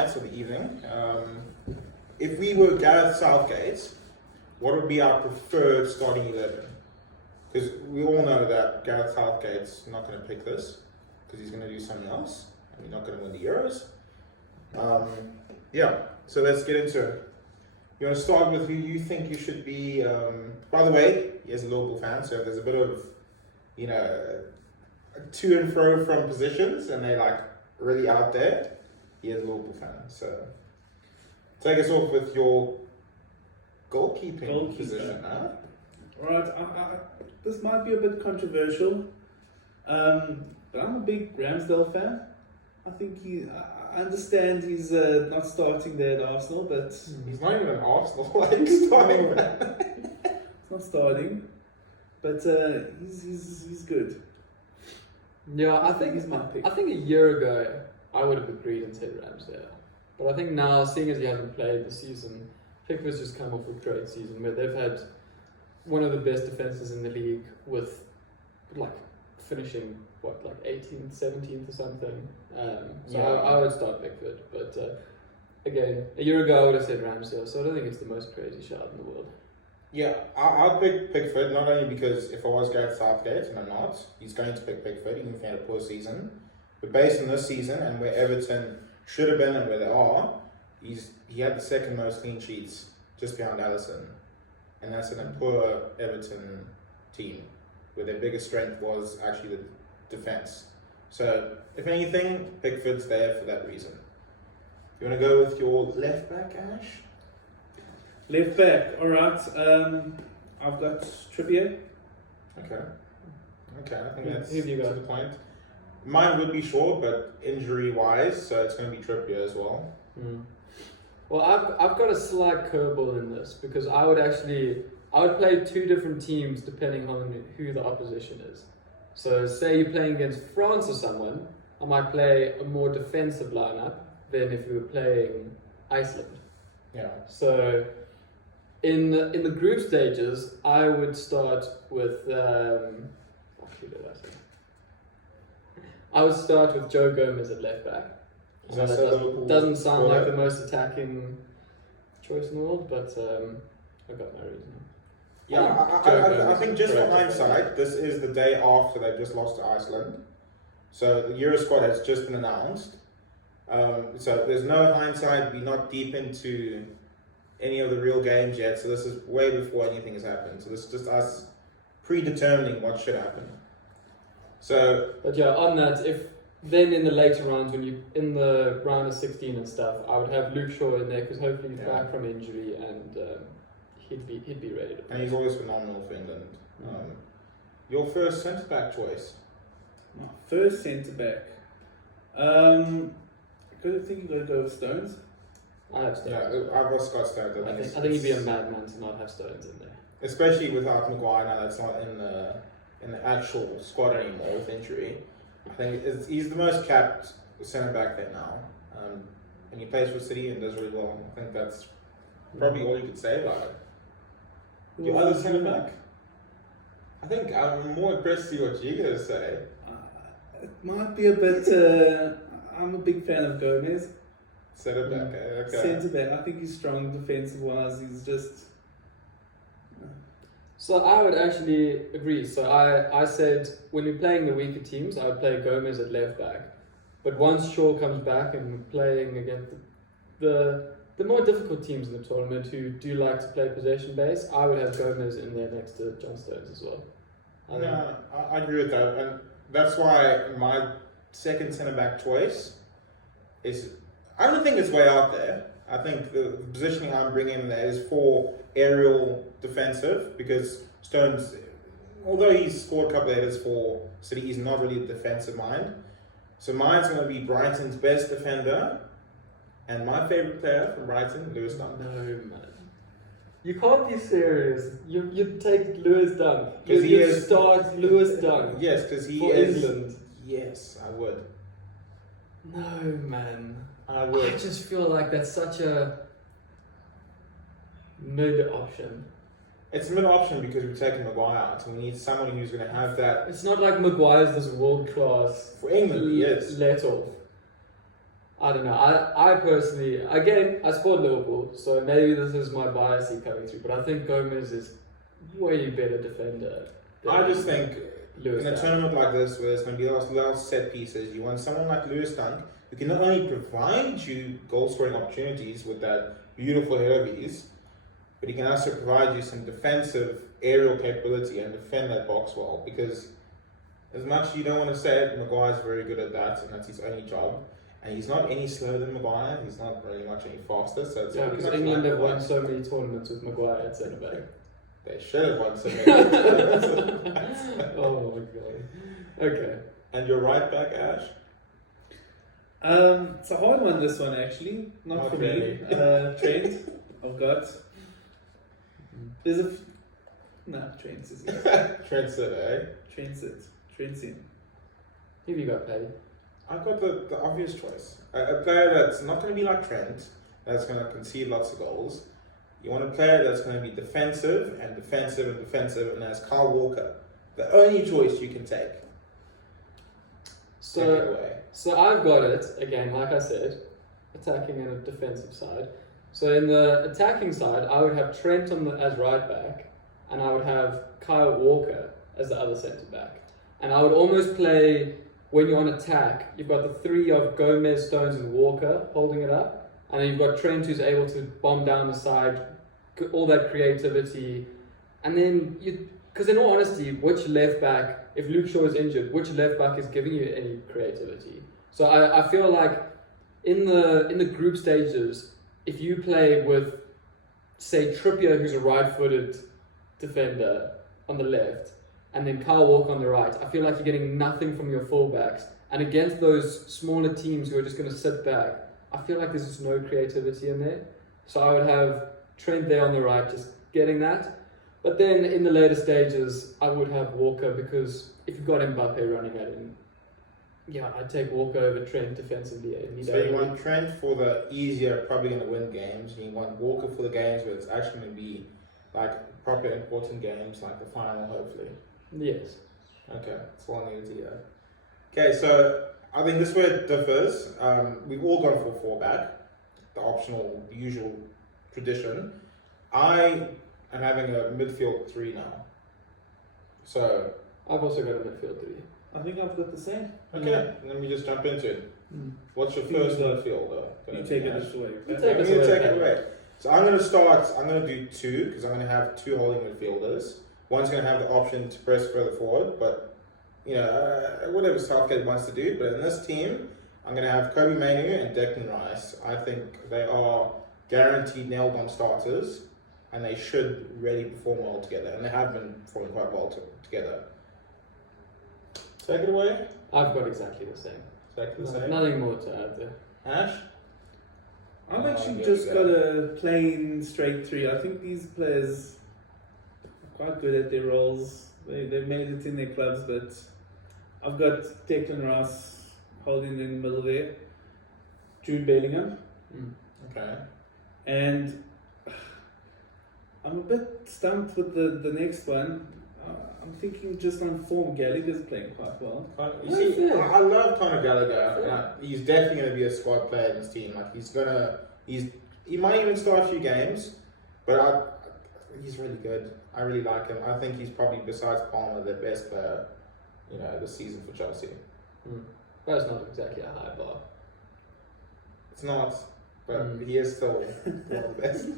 highlights of the evening. If we were Gareth Southgate, what would be our preferred starting 11? Because we all know that Gareth Southgate's not going to pick this, because he's going to do something else, and he's not going to win the Euros. Yeah, so let's get into it. You want to start with who you think you should be? By the way, he is a Liverpool fan, so if there's a bit of, to and fro from positions, and they're like really out there, he is a Liverpool fan. So take us off with your goalkeeping position, huh? Alright, this might be a bit controversial, but I'm a big Ramsdale fan. I think I understand he's not starting there at Arsenal, but he's not even an Arsenal like starting. He's not starting, but he's good. Yeah, I think he's my pick. I think a year ago I would have agreed and said Ramsdale, but I think now, seeing as he hasn't played this season, Pickford's just come off a great season where they've had one of the best defenses in the league with like finishing 18th, 17th or something. I would start Pickford, but again, a year ago I would have said Ramsdale, so I don't think it's the most crazy shout in the world. Yeah, I'll pick Pickford, not only because if I was Gareth Southgate, and I'm not, he's going to pick Pickford even if he had a poor season, but based on this season and where Everton should have been and where they are, he had the second most clean sheets, just behind Alisson, and that's in a poor Everton team where their biggest strength was actually the defense. So if anything, Pickford's there for that reason. You want to go with your left back, Ash? Left back, alright. I've got Trippier. Okay, I think that's Who have you got? to the point. Mine would be Shaw, but injury-wise, so it's going to be Trippier as well. Well, I've got a slight curveball in this because I would play two different teams depending on who the opposition is. So say you're playing against France or someone, I might play a more defensive lineup than if we were playing Iceland. Yeah. So in the group stages, I would start with I would start with Joe Gomez at left back. So that doesn't sound like the most attacking choice in the world, but I've got no reason. Yeah, I think just for hindsight, this is the day after they've just lost to Iceland. So the Euro squad has just been announced. So there's no hindsight, we're not deep into any of the real games yet, so this is way before anything has happened. So this is just us predetermining what should happen. So, but yeah, on that, if then in the later rounds, when you in the round of 16 and stuff, I would have Luke Shaw in there because hopefully he's back from injury and he'd be ready to play. And he's always phenomenal for England. Your first centre back choice? My first centre back. I think you're going to go with Stones. I have Stones. Yeah, I've also got Stones. I think he'd be a madman to not have Stones in there. Especially without Maguire now, that's not in the actual squad anymore with injury. I think he's the most capped centre back there now, and he plays for City and does really well. I think that's probably all you could say about it. Your other centre back? I think I'm more impressed to see what you're going to say. It might be a bit. I'm a big fan of Gomez. Centre back, okay. Centre back. I think he's strong defensive wise. He's just. So I would actually agree. So I said when we're playing the weaker teams, I would play Gomez at left back. But once Shaw comes back and we're playing against the more difficult teams in the tournament who do like to play possession base, I would have Gomez in there next to John Stones as well. I agree with that, and that's why my second centre back choice is. I don't think it's way out there. I think the positioning I'm bringing in there is for aerial defensive because Stones, although he's scored a couple of headers for City, he's not really a defensive mind. So mine's going to be Brighton's best defender and my favourite player from Brighton, Lewis Dunk. No, man. You can't be serious. You take Lewis Dunk. Because you start Lewis Dunk. Yes, because he for is. England. Yes, I would. No, man. I would. I just feel like that's such a mid option. It's a mid option because we're taking Maguire out, so we need someone who's going to have that. It's not like Maguire's this world class For England, yes. let off. I don't know. I personally, again, I support Liverpool, so maybe this is my bias coming through, but I think Gomez is way better defender. I just think Lewis in a Dunk. tournament like this, where there's going to be lots of set pieces, you want someone like Lewis Dunk who can not only provide you goal scoring opportunities with that beautiful header of his, but he can also provide you some defensive aerial capability and defend that box well. Because as much as you don't want to say it, Maguire's very good at that, and that's his only job. And he's not any slower than Maguire. He's not really much any faster. So it's Yeah, pretty because much England like have won what so many tournaments with Maguire at centre back. They should have won so many tournaments. Oh my god. Okay. And you're right back, Ash. It's a hard one, this one actually. Not Not for really. me. Trent, I've got. There's a. No, Trent's is it. Trent said, eh? Trent's it. Trent's in. Who have you got, Paddy? I've got the obvious choice. A player that's not going to be like Trent, that's going to concede lots of goals. You want a player that's going to be defensive, and that's Kyle Walker. The only choice you can take. Take it So, away. so I've got it, again, like I said, attacking and a defensive side. So in the attacking side, I would have Trent as right back, and I would have Kyle Walker as the other centre back. And I would almost play, when you're on attack, you've got the three of Gomez, Stones, and Walker holding it up. And then you've got Trent who's able to bomb down the side, all that creativity. And then because in all honesty, which left back, if Luke Shaw is injured, which left back is giving you any creativity? So I feel like in the group stages, if you play with, say, Trippier, who's a right-footed defender on the left, and then Kyle Walker on the right, I feel like you're getting nothing from your fullbacks. And against those smaller teams who are just going to sit back, I feel like there's just no creativity in there. So I would have Trent there on the right, just getting that. But then in the later stages, I would have Walker, because if you've got Mbappe running at him, yeah, I'd take Walker over Trent defensively. So you want Trent for the easier, probably going to win games, and you want Walker for the games where it's actually going to be like proper important games, like the final, hopefully. Yes. Okay, that's all I needed to hear. Okay, so I think this is where it differs. We've all gone for four back, the optional, the usual tradition. I am having a midfield three now. So, I've also got a midfield three. I think I've got the same. okay, let me just jump into it. What's your You first go. midfielder? You take it this way. You okay? take I'm us going to away, take it Paddy. away. So I'm going to start, I'm going to do two, because I'm going to have two holding midfielders. One's going to have the option to press further forward, but, you know, whatever Southgate wants to do. But in this team, I'm going to have Kobe Mainoo and Declan Rice. I think they are guaranteed nailed-on starters, and they should really perform well together, and they have been performing quite well together. Take it away. I've got exactly the same. Exactly the same. Nothing more to add there. Ash? I've Oh, actually there just we got go. a plain straight three. I think these players are quite good at their roles. They've made it in their clubs, but I've got Declan Rice holding in the middle there, Jude Bellingham, Okay. and I'm a bit stumped with the next one. I'm thinking just on form, Gallagher's playing quite well. You see, I love Conor Gallagher. He's definitely going to be a squad player in this team. Like he might even start a few games, but he's really good. I really like him. I think he's probably, besides Palmer, the best player, this season for Chelsea. That's not exactly a high bar. It's not, but he is still one of the best.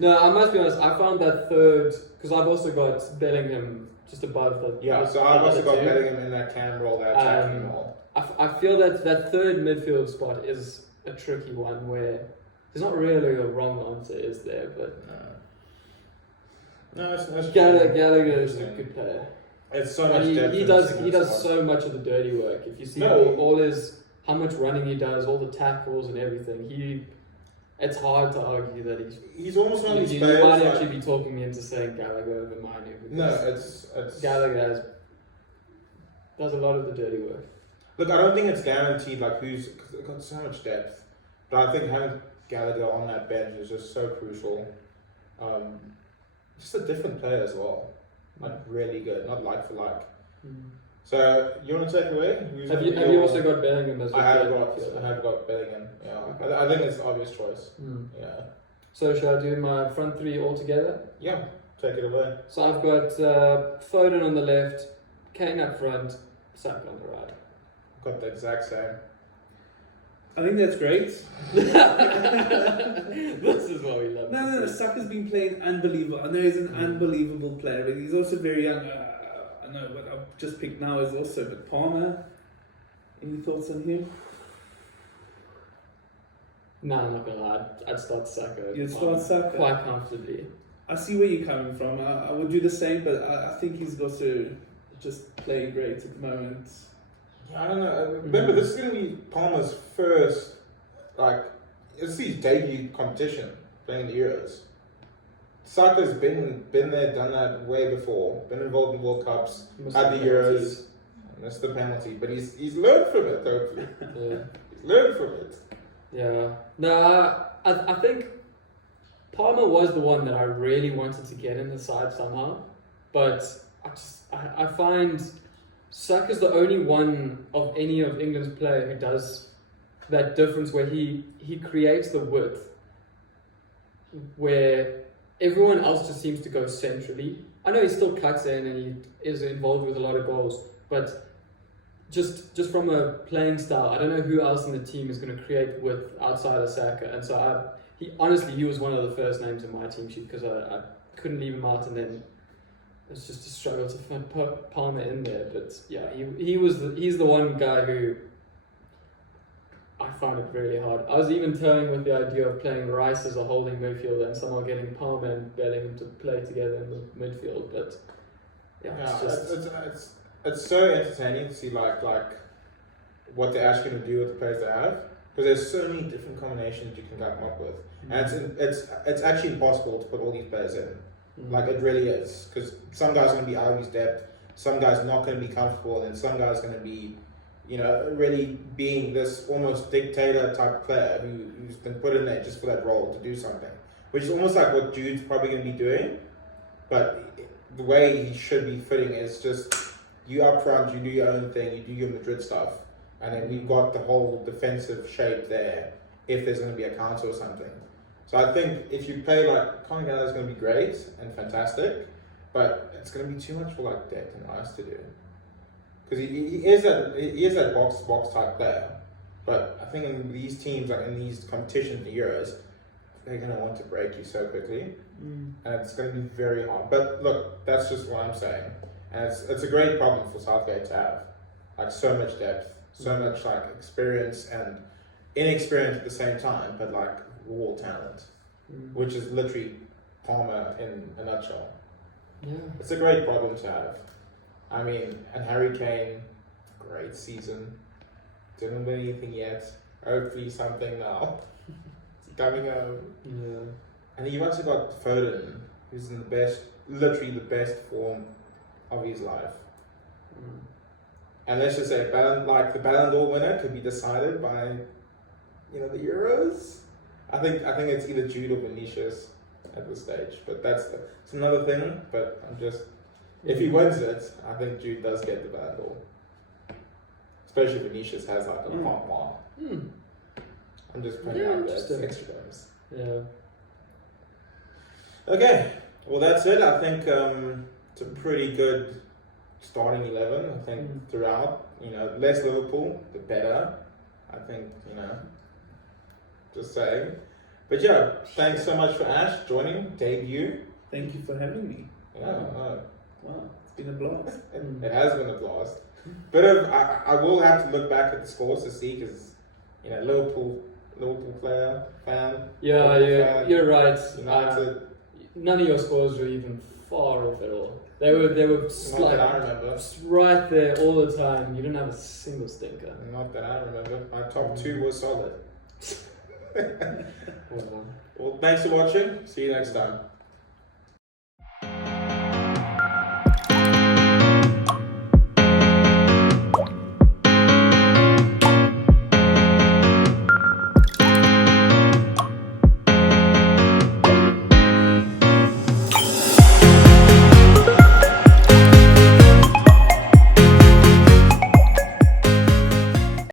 No, I must be honest, I found that third, because I've also got Bellingham just above the. Yeah, so I've also got Bellingham in that cam role, that attacking role. I feel that third midfield spot is a tricky one where there's not really a wrong answer, is there? But No, it's Gallagher is a good player. It's so much And depth. he in the does single he does squad. so much of the dirty work. If you see No. all his how much running he does, all the tackles and everything, it's hard to argue that He's almost one of these you players. might like- actually be talking me into saying Gallagher over Mainoo. No, because it's Gallagher does a lot of the dirty work. Look, I don't think it's guaranteed. Like because they've got so much depth, but I think having Gallagher on that bench is just so crucial. Just a different player as well. Like really good, not like for like. So you want to take away? Who's Have gonna you be have you your- also got Bellingham as your I have third got midfielder? I have got Bellingham. Yeah, Okay. I think it's the obvious choice. Hmm. Yeah, So shall I do my front three all together? yeah. Take it away. So I've got Foden on the left, Kane up front, Saka on the right. Got the exact same. I think that's great. This is what we love. No. Saka's been playing unbelievable. I know he's an unbelievable player, but he's also very young. I know, but I've just picked now is also. But Palmer, any thoughts on him? No, I'm not gonna lie. I'd start Saka. You'd start Saka? quite comfortably. I see where you're coming from. I would do the same, but I think he's also just playing great at the moment. Yeah, I don't know. Remember, this is gonna be Palmer's first, like, it's his debut competition playing the Euros. Saka's been there, done that way before. Been involved in World Cups, Missed had the the Euros, penalties. missed the penalty, but he's learned from it. Hopefully, Yeah. he's learned from it. Yeah. No, I think Palmer was the one that I really wanted to get in the side somehow, but I find Saka's the only one of any of England's player who does that difference where he creates the width where everyone else just seems to go centrally. I know he still cuts in and he is involved with a lot of goals, but just from a playing style, I don't know who else in the team is going to create width outside of Saka. And so he was one of the first names in my team sheet because I couldn't leave him out, and then it's just a struggle to find Palmer in there. But yeah, he's the one guy who I find it really hard. I was even toying with the idea of playing Rice as a holding midfielder and somehow getting Palmer and Bellingham to play together in the midfield. But yeah, It's so entertaining to see like what they're actually going to do with the players they have, because there's so many different combinations you can come up with, and it's actually impossible to put all these players in. Like it really is, because some guys are going to be out of his depth, some guys not going to be comfortable, and some guys going to be, really being this almost dictator type player who's been put in there just for that role to do something, which is almost like what Jude's probably going to be doing, but the way he should be fitting is just you up front, you do your own thing, you do your Madrid stuff, and then we've got the whole defensive shape there if there's going to be a counter or something. So I think if you play like Conor Gallagher's going to be great and fantastic, but it's going to be too much for like Declan Rice to do, because he is that box to box type player. But I think in these teams, like in these competitions, the Euros, they're going to want to break you so quickly, and it's going to be very hard. But look, that's just what I'm saying, and it's a great problem for Southgate to have, like so much depth, so much like experience and inexperience at the same time, but like raw talent, which is literally Palmer in a nutshell. Yeah. It's a great problem to have. I mean, and Harry Kane, great season. Didn't win anything yet. Hopefully something now. It's coming home. Yeah. And you've also got Foden, who's in literally the best form of his life. And let's just say, the Ballon d'Or winner could be decided by, the Euros. I think it's either Jude or Vinicius at this stage, but it's another thing. But if he wins it, I think Jude does get the Ballon d'Or. Especially Vinicius has like a pop mark. I'm just putting out that extra games. Yeah. Okay, well that's it. I think it's a pretty good starting 11. I think throughout, less Liverpool, the better. I think, just saying. But yeah, thanks so much for Ash joining, debut. Thank you for having me. Yeah, no, Wow, it's been a blast. it has been a blast. I will have to look back at the scores to see, because, Liverpool player, fan. Yeah, Liverpool fan, you're right. United. None of your scores were even far off at all. They were Not that I remember. right there all the time. You didn't have a single stinker. Not that I remember. My top two were solid. Well done. Well, thanks for watching. See you next time.